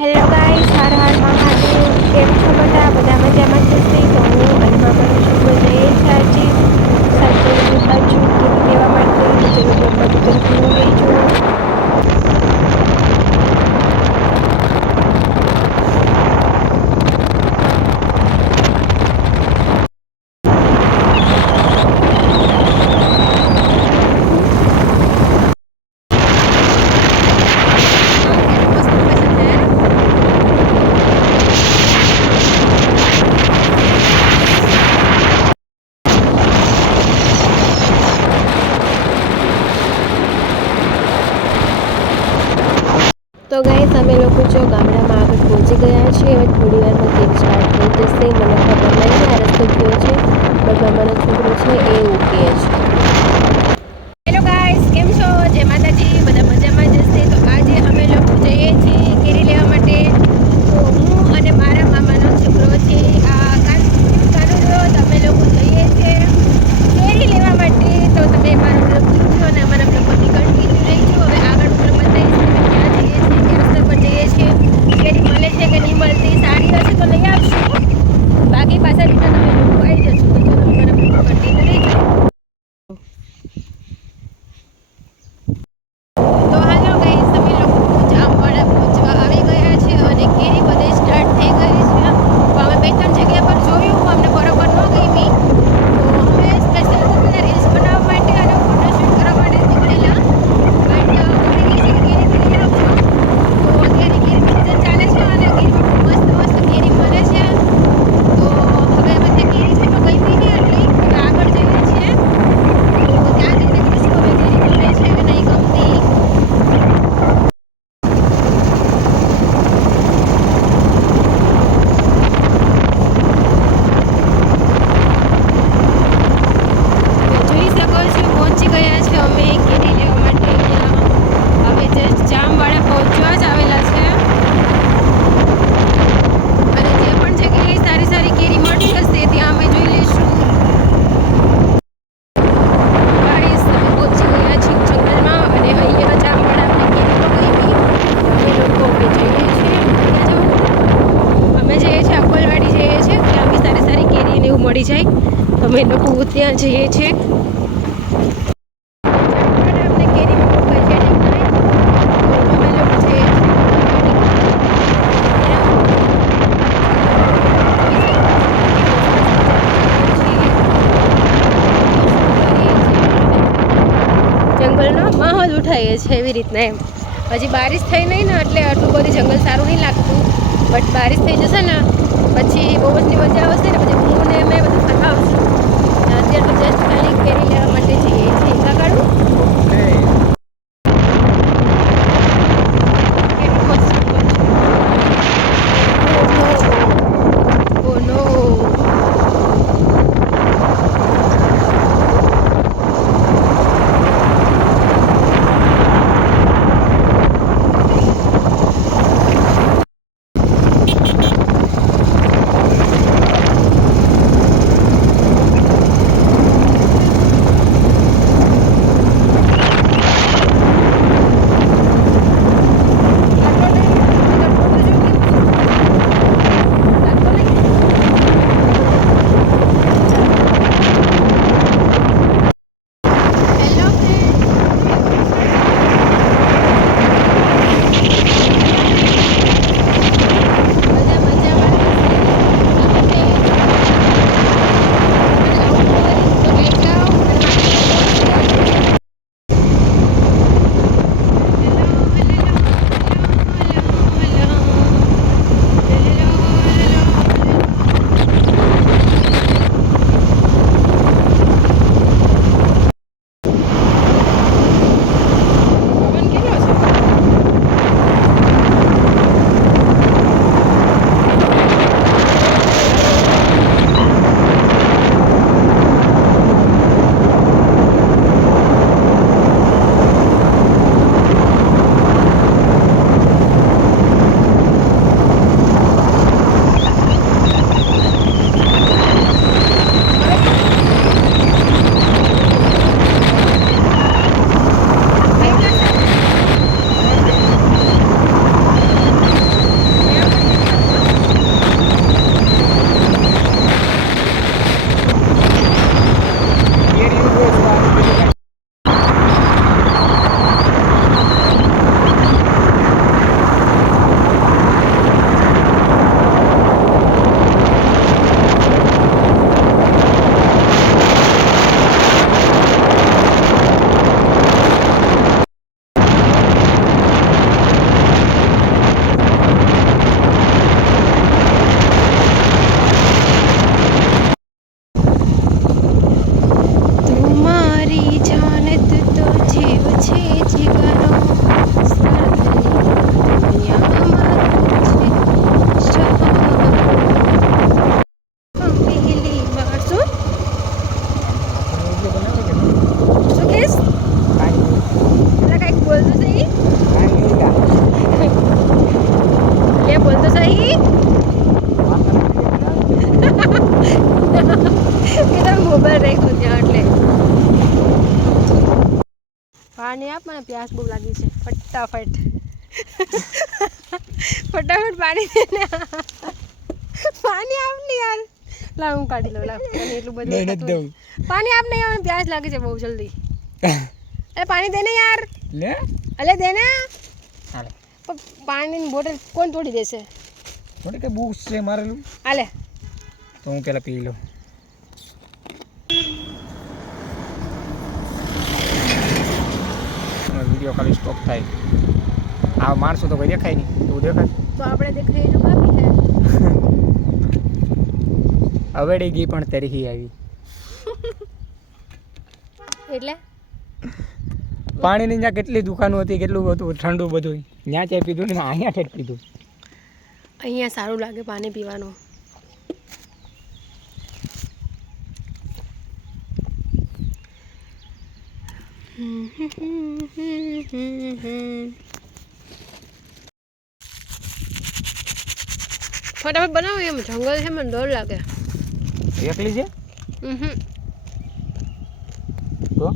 Hello guys Har Har Mahadev કેમ છો બધા? બધા મજામાં જશે તો હું અને મામાનો છોકરો જય સાચી સાચી છું. કેવા માટે? બધું ગઈ છું. અમે લોકો જો ગામડામાં આગળ પહોંચી ગયા છીએ, હવે થોડી વારમાં ગેમ સ્ટાર્ટ થઈ જશે. મને ખબર નથી આ રસ્તો કયો છે બટ મામાનો છોકરો છે એ ઉકે છે. અમે લોકો ત્યાં જઈએ છીએ. જંગલનો માહોલ ઉઠાવીએ છીએ એવી રીતના એમ. પછી બારિશ થઈ નહીં ને એટલે આટલું બધું જંગલ સારું નહીં લાગતું. બટ બારિશ થઈ જશે ને, પછી બહુ જ મજા આવશે ને, પછી હું ને મેં બધું વિશેષ પહેલી કેરી લેવા માટે જઈએ પ્યાસ બહુ લાગી છે. ફટાફટ. ફટાફટ પાણી દેને પાણી આપ ને યાર. લાવ હું કાઢી લઉં લાવ. પાણી એટલું બધું. પાણી આપ ને યાર પ્યાસ લાગે છે બહુ જલ્દી. અરે પાણી દે ને યાર. લે. અલે દે ને. પાણીની બોટલ કોણ તોડી દેશે? થોડી કે બુક્સ છે મારેલું? આલે તો હું પેલા પી લઉં. વીડિયો ખાલી સ્ટોપ થાય. આ માણસો તો કોઈ દેખાય નહીં. એવું દેખાય? તો આપણે દેખાય એટલું બાકી છે અવેડી ગઈ પણ તરીકી આવી. એટલે? પાણીની ત્યાં કેટલી દુકાનો હતી કેટલું હતું ઠંડુ બધું ત્યાં ચાય પીધું ને અહીંયા ઠેઠ પીધું. અહીંયા સારું લાગે પાણી પીવાનું. ફટાફટ બનાવી એમ જંગલ છે મને ડર લાગે. એકલી છે? હમ તો?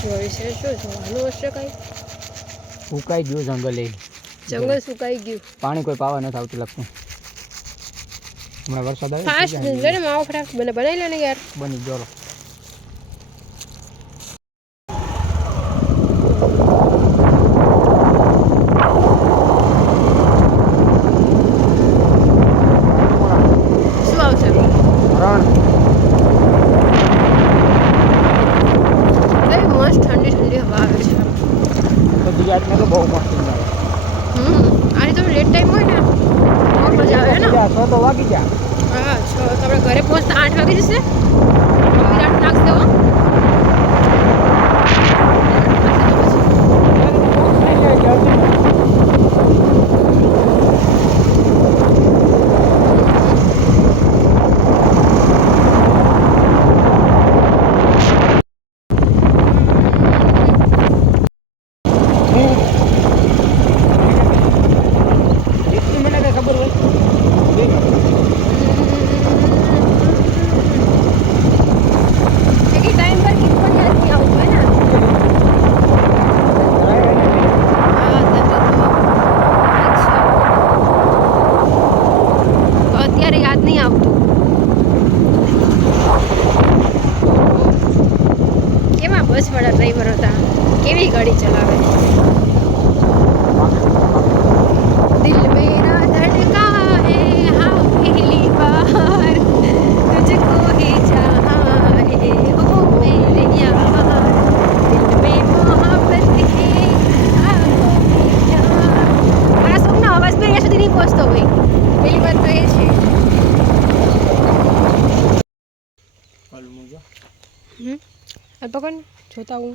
જોઈ છે શું જોવાનું હશે કઈ? સુકાઈ ગયું જંગલ? એ જંગલ સુકાઈ ગયું. પાણી કોઈ પાવા નથી આવતું લાગતું. હમણાં વરસાદ આવ્યો ફાસ્ટ ને માવો ફટાફટ. બને બનાવી લે ને યાર. બની ગયો શું આવશે રણ કઈ મસ્ત ઠંડી ઠંડી હવા આવે છે તો ગુજરાતમાં તો બહુ મસ્ત આવે હમ આની તો લેટ ટાઈમ હોય ને બહુ મજા આવે ને હા છ તો આપણે ઘરે પહોંચતા આઠ વાગી જશે. વિરાટ નાખશે નાખ હમ. આ પકડ જોતા હું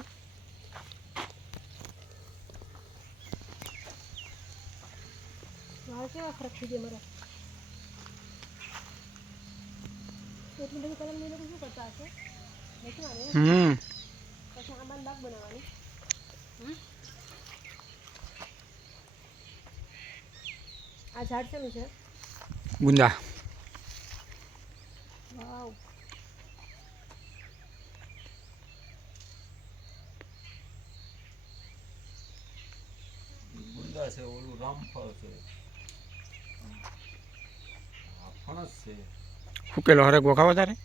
વાળ કેવા ફરક થઈ ગયા મારા? કલમ લઈને શું કરતા હશે? હમ. પછી આમાં બાગ બનાવવાની. હમ? આ ઝાડ શેનું છે? ગુંદા. વાવ. ગુંદા છે ઓલું રામફળ છે. આ ફણસ છે. ફૂકેલો હરગવો ખાવો તારે?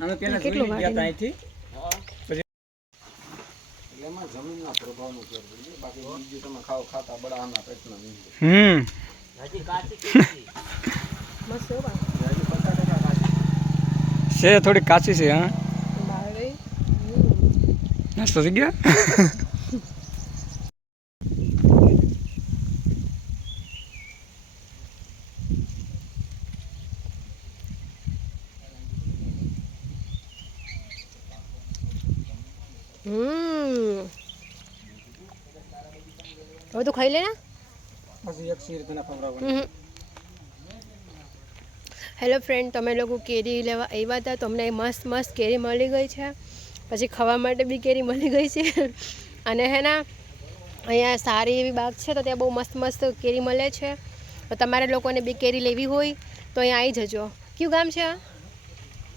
અમે પેલા કેટલું ગયા ત્યાંથી એમાં જમીનના પ્રભાવનું ફેર છે બાકી બીજું બડા આના પેટના નહીં હમ. છે? થોડી કાચી. છે હા. નાસ્તો થઈ ગયા? હવે ખાઈ લે ને પછી એક શીર તને ખવડાવવાનું. હેલો ફ્રેન્ડ તમે લોકો કેરી લેવા આવ્યા હતા તમને મસ્ત મસ્ત કેરી મળી ગઈ છે. પછી ખાવા માટે બી કેરી મળી ગઈ છે. અને હે ને અહીંયા સારી એવી બાગ છે તો ત્યાં બહુ મસ્ત મસ્ત કેરી મળે છે. તો તમારે લોકોને બી કેરી લેવી હોય તો અહીંયા આવી જજો. કયું ગામ છે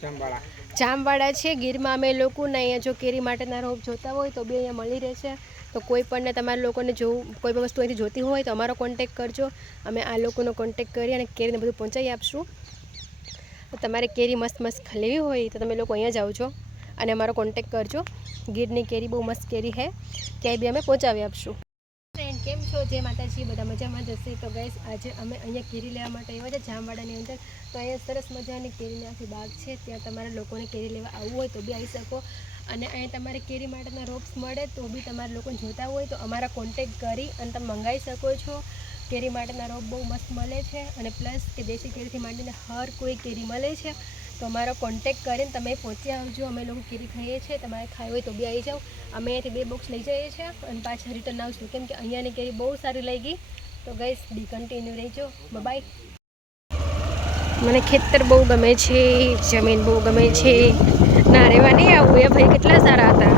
ચંબાળા જામવાડા છે. ગીરમાં અમે લોકોને અહીંયા જો કેરી માટેના રોપ જોતા હોય તો બી અહીંયા મળી રહેશે. તો કોઈ પણને તમારા લોકોને જોવું કોઈ પણ વસ્તુ અહીંથી જોતી હોય તો અમારો કોન્ટેક કરજો. અમે આ લોકોનો કોન્ટેક કરી અને કેરીને બધું પહોંચાડી આપશું. તમારે કેરી મસ્ત મસ્ત લેવી હોય તો તમે લોકો અહીંયા જાઓ છો અને અમારો કોન્ટેક કરજો. ગીરની કેરી બહુ મસ્ત કેરી છે ક્યાંય બી અમે પહોંચાવી આપશું. ફ્રેન્ડ કેમ છો? જે માતાજી. બધા મજામાં જશે તો ગઈશ આજે અમે અહીંયા કેરી લેવા માટે આવ્યા છે જામવાડાની અંદર. તો અહીંયા સરસ મજાની કેરીની આખી બાગ છે, ત્યાં તમારા લોકોને કેરી લેવા આવવું હોય તો બી આવી શકો. અને અહીંયા તમારે કેરી માટેના રોપ્સ મળે તો બી તમારે લોકોને જોતા હોય તો અમારા કોન્ટેક કરી અને તમે મંગાવી શકો છો. કેરી માટેના રોપ બહુ મસ્ત મળે છે અને પ્લસ કે દેશી કેરીથી માંડીને હર કોઈ કેરી મળે છે. તો અમારો કોન્ટેક કરીને તમે પહોંચી આવજો. અમે લોકો કેરી ખાઈએ છીએ. તમારે ખાવી હોય તો બી આવી જાઓ. અમે અહીંયાથી બે બોક્સ લઈ જઈએ છીએ અને પાછા રિટર્ન આવશું. કેમ કે અહીંયાની કેરી બહુ સારી લઈ ગઈ તો ગઈશ બી કન્ટિન્યુ રહેજો. બાય મને ખેતર બહુ ગમે છે જમીન બહુ ગમે છે. ના રહેવા નહીં આવું. એ ભાઈ કેટલા સારા હતા.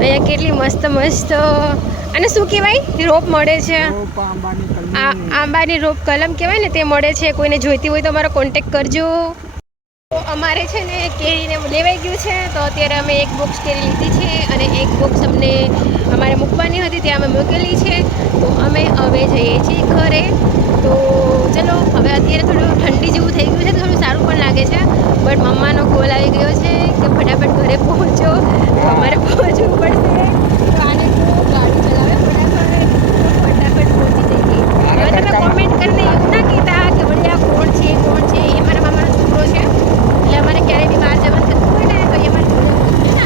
અહીંયા કેટલી મસ્ત મસ્ત. અને શું કહેવાય? રોપ મળે છે. આંબાની આ આંબાની રોપ કલમ કહેવાય ને તે મળે છે. કોઈને જોઈતી હોય તો અમારો કોન્ટેક કરજો. અમારે છે ને કેરીને લેવાઈ ગયું છે. તો અત્યારે અમે એક બોક્સ કેરી લીધી છે અને એક બોક્સ અમને અમારે મૂકવાની હતી ત્યાં અમે મૂકેલી છે. તો અમે હવે જઈએ છીએ ઘરે. તો ચલો હવે અત્યારે થોડું ઠંડી જેવું થઈ ગયું છે થોડું સારું પણ લાગે છે. બટ મમ્માનો કોલ આવી ગયો છે કે ફટાફટ ઘરે પહોંચો. તો અમારે પહોંચવું પડશે તો આને તો ગાડી ચલાવે ફટાફટ તો ફટાફટ પહોંચી જઈએ હવે તમે કોમેન્ટ કરીને એવું ના કહેતા કે વળી આ કોણ છે કોણ છે એ મારા મામાનો છોકરો છે એટલે અમારે ક્યારેય બી બહાર જવાનું થતું હોય ને તો એ અમારે જોડે ઊભું છે ને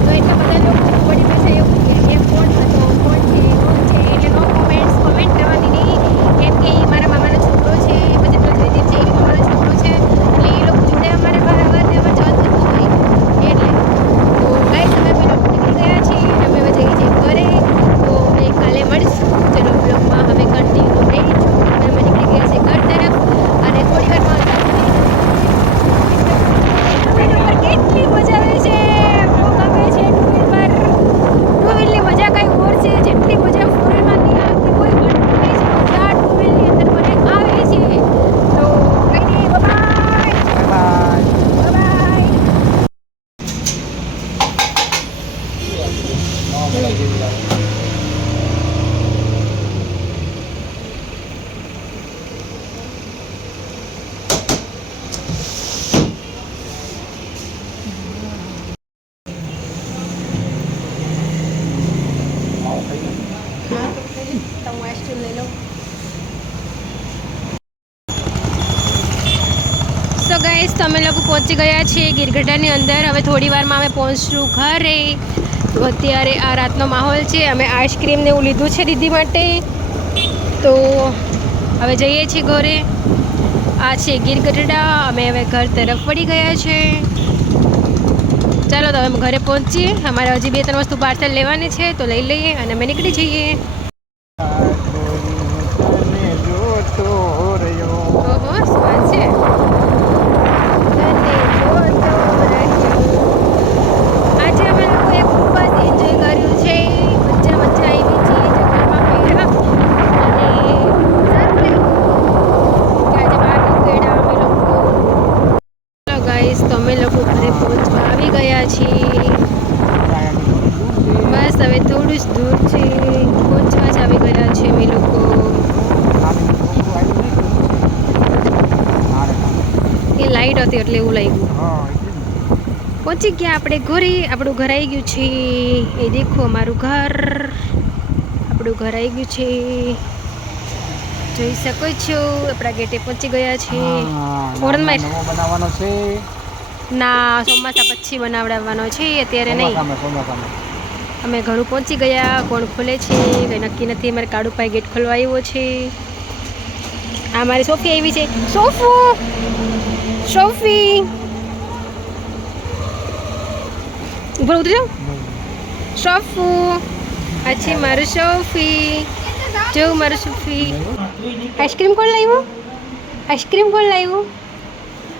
તો એટલા બધા લોકો વળી પાછા એવું કે એ કોણ હતો કોણ છે કોણ છે એટલે નો કોમેન્ટ્સ કોમેન્ટ કરવાની નહીં કેમ કે એ મારા મામાનો છોકરો છે પછી પેલો જયદીપ છે એ બી મામાનો છોકરો છે એટલે એ લોકો જોડે અમારે બરાબર તેમાં જવાનું થતું હોય એટલે તો ગાઈસ અમે પેલા નીકળી ગયા છીએ અને અમે હવે જઈએ છીએ ઘરે તો અમે કાલે મળીશું ચલો બ્લોગમાં હવે કન્ટિન્યુ રહીશું અને અમે નીકળી ગયા છીએ ઘર તરફ અને થોડી વારમાં જમીન ઉપર કેટલી મજા આવે છે બહુ ગમે છે ટુ વ્હીલ પર ટુ વ્હીલની મજા કાંઈ ઓર છે જેટલી મજા ફોર વ્હીલમાં નહીં આવતી કોઈ પણ એ જ મજા ટુ વ્હીલની અંદર મને આવે છે તો કઈ નહીં બાય બાય તમે આઈસ્ક્રીમ લઈ લો સો ગાઈસ તમે લોકો પહોંચી ગયા છીએ ગીરગઢાની અંદર. હવે થોડી વારમાં અમે પહોંચશું ઘરે. તો અત્યારે આ રાતનો માહોલ છે. અમે આઈસ્ક્રીમ ને એવું લીધું છે દીદી માટે. તો હવે જઈએ છીએ ઘરે. આ છે ગીરગઢડા. અમે હવે ઘર તરફ વળી ગયા છે. ચાલો તો હવે ઘરે પહોંચીએ. અમારે હજી બે ત્રણ વસ્તુ પાર્સલ લેવાની છે, તો લઈ લઈએ અને અમે નીકળી જઈએ જોતો રહ્યો ઓહો શું વાત છે તને જોતો રહ્યો. આજે અમે લોકોએ ખૂબ જ એન્જોય કર્યું છે મજા મજા આવી છે જંગલમાં ફર્યા અને સારું લાગ્યું કે આજે બહાર નીકળ્યા અમે લોકો ચલો ગાઈસ તો અમે લોકો ઘરે પહોંચવા આવી ગયા છીએ બસ હવે થોડું જ દૂર છે પહોંચવા જ આવી ગયા છે અમે લોકો એ લાઈટ હતી એટલે એવું લાગ્યું. પહોંચી ગયા આપણે ઘરે. આપણું ઘર આવી ગયું છે. એ દેખો અમારું ઘર. આપણું ઘર આવી ગયું છે. જોઈ શકો છો આપણા ગેટે પહોંચી ગયા છે. ફોરનમાં બનાવવાનો છે. ના ચોમાસા પછી બનાવડાવવાનો છે અત્યારે નહીં. અમે ઘરું પહોંચી ગયા કોણ ખોલે છે કંઈ નક્કી નથી. અમારે કાળુભાઈ ગેટ ખોલવા આવ્યો છે. આ મારી સોફી આવી છે. સોફુ! સોફી! ઉપર ઉતરી જાઓ. શોફુ આ મારું શોફી જો મારું સોફી. આઈસ્ક્રીમ કોણ લાવ્યું? આઈસ્ક્રીમ કોણ લાવ્યું?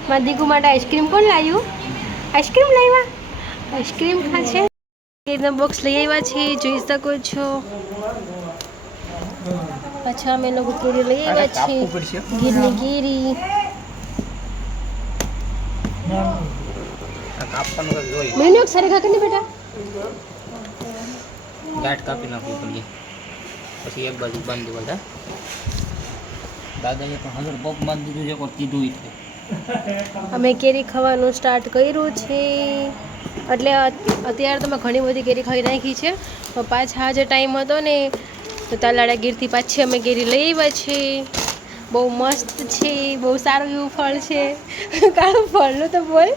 મારા દીકુ માટે આઈસ્ક્રીમ કોણ લાવ્યું? આઈસ્ક્રીમ લાવ્યા? આઈસ્ક્રીમ ખાશે. કેરીનો બોક્સ લઈ આવ્યા છે જોઈ શકો છો. પાછા અમે લોકો કેરી લઈ આવ્યા છીએ. ગીરની મેનુ એક સારી નહીં બેટા? ગાંઠ કાપી નાખવી પડીએ પછી એક બાજુ બાંધી બધા દાદાએ પણ હજાર પગ બાંધી દીધું છે કોઈ કીધું ઈ અમે કેરી ખાવાનું સ્ટાર્ટ કર્યું છે. એટલે અત્યારે તો મેં ઘણી બધી કેરી ખાઈ નાખી છે. પાછા જે ટાઈમ હતો ને તો તલાડા ગીરથી પાછી અમે ગેરી લઈ આવ્યા છીએ. બહુ મસ્ત છે બહુ સારું એવું ફળ છે. કાળું ફળનું તો બોલ.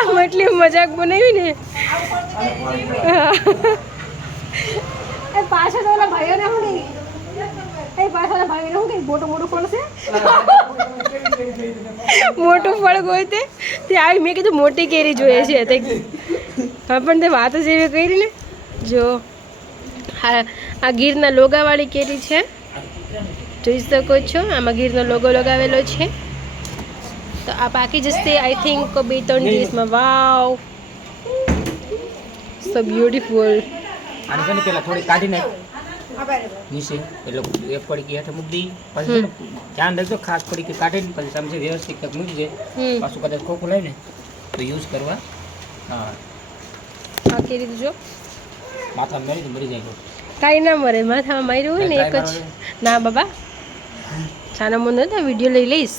આમ એટલી મજાક બનાવી ને. પાછળ તો ભાઈઓને કહી એ પાછળ ઓલા હું કઈ મોટું મોટું ફળ છે? મોટું ફળ કોઈ તે? તે આવી મેં કીધું મોટી કેરી જોઈએ છે તે. હા પણ તે વાત જ એવી કરી ને. જો હા આ ગીરના લોગાવાળી કેરી છે. જોઈ શકો છો આમાં ગીરનો લોગો લગાવેલો છે. તો આ પાકી જશે આઈ થિંક બે ત્રણ દિવસમાં. વાવ સો બ્યુટીફુલ આને પેલા થોડી કાઢી નાખ. નીચે એટલે એક પડીકી હેઠે મૂકી દઈ પછી ધ્યાન રાખજો ખાસ પડીકી પછી સમજે વ્યવસ્થિત કંઈક મૂકી પાછું કદાચ ખોખું લાવે ને તો યુઝ કરવા હા. આ કેરી તો જો? માથામાં મરી જાય કાંઈ ના મરે માથામાં માર્યું હોય ને એક જ. ના બાબા. છાના મને તો વીડિયો લઈ લઈશ.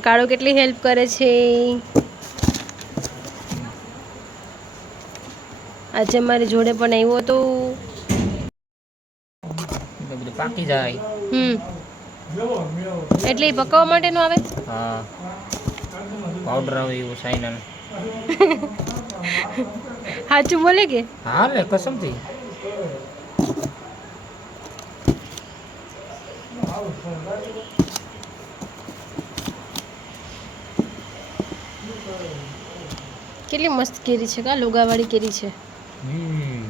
કાળો કેટલી હેલ્પ કરે છે? આજે મારી જોડે પણ આવ્યો હતો પાકી જાય. હમ. એટલે એ પકાવવા માટેનું આવે? હા. પાવડર આવે એવું સાઈના હાચું બોલે કે? હા લે કસમથી. કેટલી મસ્ત કેરી છે કા? લોગાવાળી કેરી છે. હમ.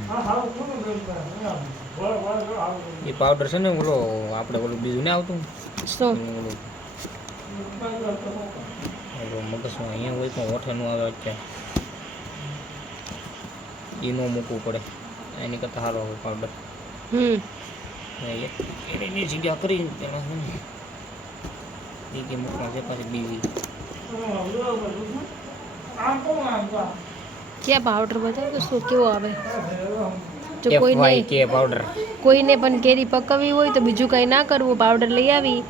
એ પાવડર છે ને ઓલો આપણે ઓલું બીજું ને આવતું? શું? ઓલું મગજમાં અહીંયા હોય પણ ઓઠેનું આવે અત્યારે. એ ન મૂકવું પડે. એની કરતાં સારો આવે પાવડર એની જગ્યા કરી પેલા છે ને એ કે મૂકવા છે પાછી બીજી. ક્યાં પાવડર બતાવો કે શું કેવો આવે? જો કોઈ નહીં. કે પાવડર કોઈને પણ કેરી પકવવી હોય તો બીજું કંઈ ના કરવું પાવડર લઈ આવી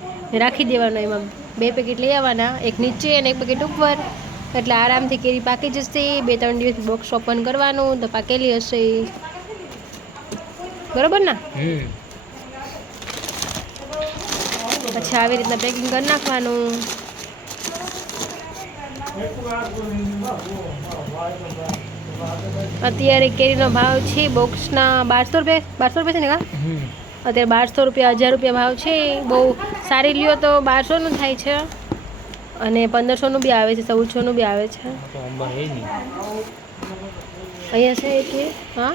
રાખી દેવાનો એમાં. બે પેકેટ લઈ આવવાના એક નીચે અને એક પેકેટ ઉપર. એટલે આરામથી કેરી પાકી જશે બે ત્રણ દિવસ બોક્સ ઓપન કરવાનું તો પાકેલી હશે બરોબર ના? પછી આવી રીતના પેકિંગ કરી નાખવાનું. અત્યારે કેરીનો ભાવ છે બોક્સના બારસો રૂપિયા બારસો રૂપિયા છે ને કા અત્યારે બારસો રૂપિયા હજાર રૂપિયા ભાવ છે. બહુ સારી લ્યો તો બારસોનું થાય છે. અને પંદરસોનું બી આવે છે ચૌદસોનું બી આવે છે. અહીંયા છે કે હા?